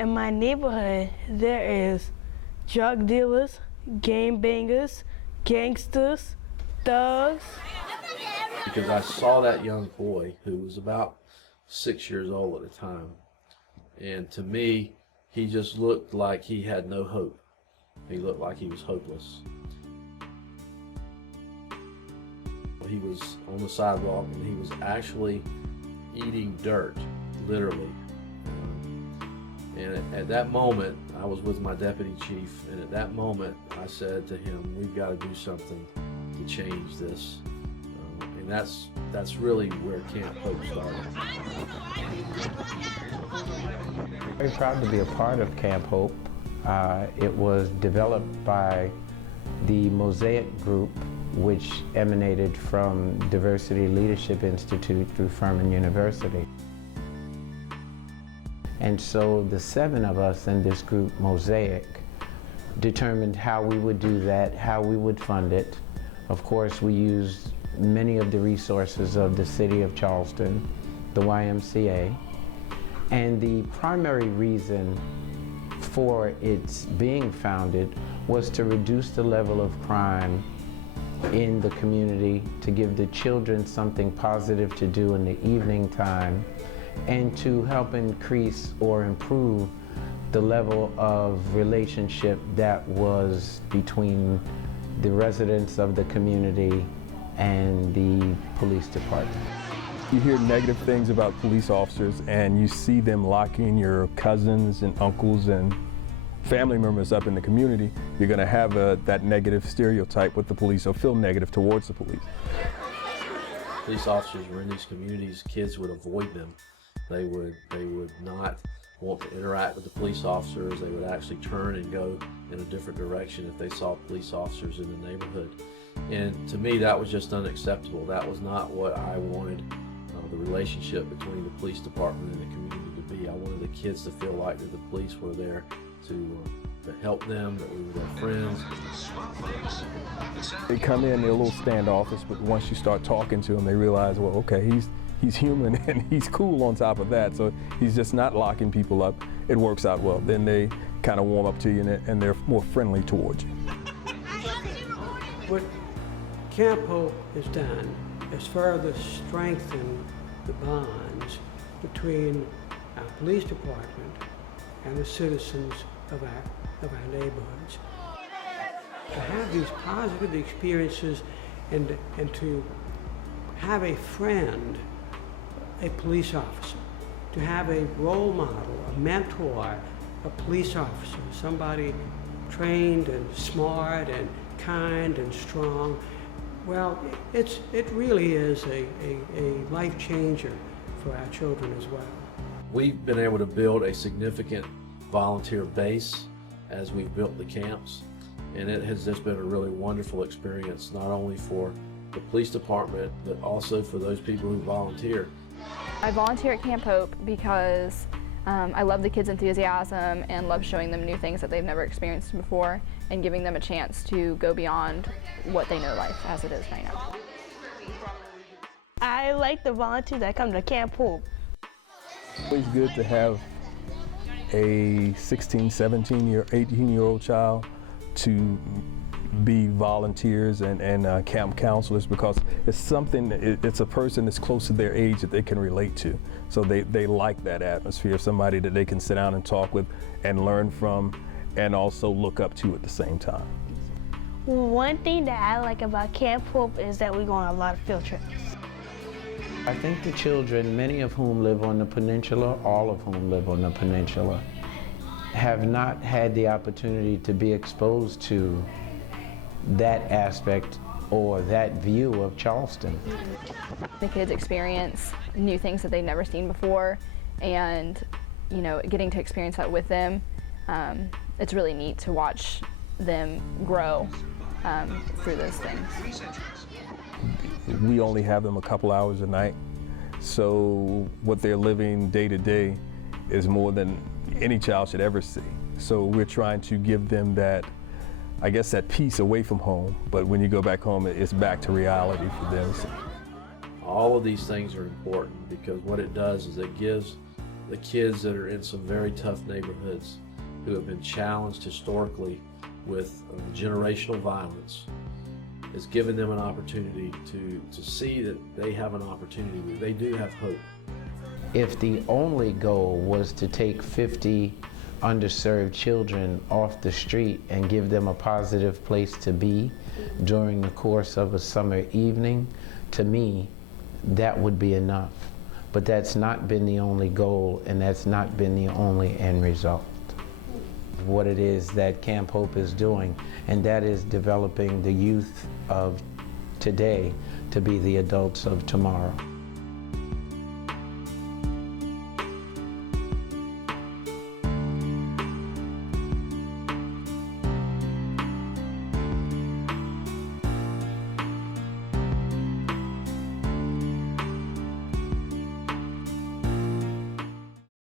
in my neighborhood, there is drug dealers, game bangers, gangsters, thugs. Because I saw that young boy who was about 6 years old at the time, and to me, he just looked like he had no hope. He looked like he was hopeless. He was on the sidewalk and he was actually eating dirt, literally. And at that moment, I was with my deputy chief, and at that moment, I said to him, we've got to do something to change this. And that's really where Camp Hope started. Very proud to be a part of Camp Hope. It was developed by the Mosaic Group, which emanated from Diversity Leadership Institute through Furman University. And so the 7 of us in this group, Mosaic, determined how we would do that, how we would fund it. Of course, we used many of the resources of the city of Charleston, the YMCA, and the primary reason for its being founded was to reduce the level of crime in the community, to give the children something positive to do in the evening time, and to help increase or improve the level of relationship that was between the residents of the community and the police department. You hear negative things about police officers and you see them locking your cousins and uncles and family members up in the community, you're going to have that negative stereotype with the police or feel negative towards the police. Police officers were in these communities, kids would avoid them. They would not want to interact with the police officers. They would actually turn and go in a different direction if they saw police officers in the neighborhood. And to me, that was just unacceptable. That was not what I wanted the relationship between the police department and the community to be. I wanted the kids to feel like that the police were there to help them, that we were their friends. They come in, they're a little standoffish, but once you start talking to them, they realize, well, okay, he's human and he's cool on top of that, so he's just not locking people up. It works out well. Then they kind of warm up to you and they're more friendly towards you. What Camp Hope has done is further strengthen the bonds between our police department and the citizens of our neighborhoods. To have these positive experiences and to have a friend, a police officer, to have a role model, a mentor, a police officer, somebody trained and smart and kind and strong, well, it really is a life changer for our children as well. We've been able to build a significant volunteer base as we've built the camps, and it has just been a really wonderful experience, not only for the police department, but also for those people who volunteer. I volunteer at Camp Hope because I love the kids' enthusiasm and love showing them new things that they've never experienced before and giving them a chance to go beyond what they know life as it is right now. I like the volunteers that come to Camp Hope. It's always good to have a 16, 17, 18-year-old child to be volunteers and camp counselors, because it's something, it's a person that's close to their age that they can relate to. So they like that atmosphere of somebody that they can sit down and talk with and learn from and also look up to at the same time. One thing that I like about Camp Hope is that we go on a lot of field trips. I think the children, many of whom live on the peninsula, all of whom live on the peninsula, have not had the opportunity to be exposed to that aspect or that view of Charleston. The kids experience new things that they've never seen before, and getting to experience that with them, it's really neat to watch them grow through those things. We only have them a couple hours a night, so what they're living day to day is more than any child should ever see. So we're trying to give them that, I guess, that peace away from home, but when you go back home, it's back to reality for them. All of these things are important because what it does is it gives the kids that are in some very tough neighborhoods who have been challenged historically with generational violence, is giving them an opportunity to see that they have an opportunity, that they do have hope. If the only goal was to take 50 underserved children off the street and give them a positive place to be during the course of a summer evening, to me, that would be enough. But that's not been the only goal, and that's not been the only end result. What it is that Camp Hope is doing, and that is developing the youth of today to be the adults of tomorrow.